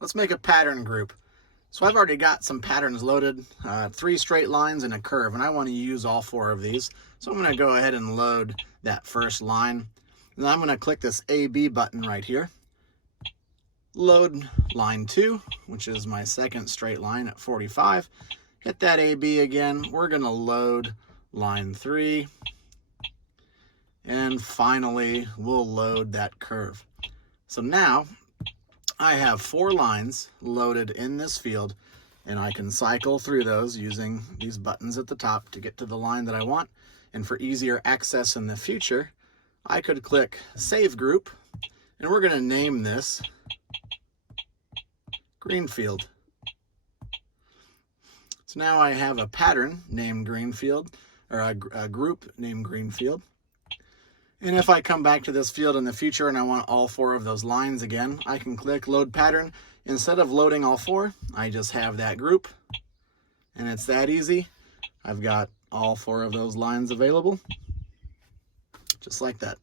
Let's make a pattern group. So I've already got some patterns loaded, 3 straight lines and a curve, and I want to use all 4 of these. So I'm going to go ahead and load that first line. And then I'm going to click this AB button right here. Load line 2, which is my second straight line at 45. Hit that AB again. We're going to load line 3. And finally, we'll load that curve. So now I have 4 lines loaded in this field, and I can cycle through those using these buttons at the top to get to the line that I want. And for easier access in the future, I could click Save Group, and we're going to name this Greenfield. So now I have a pattern named Greenfield, or a group named Greenfield. And if I come back to this field in the future and I want all 4 of those lines again, I can click Load Pattern. Instead of loading all 4, I just have that group. And it's that easy. I've got all 4 of those lines available, just like that.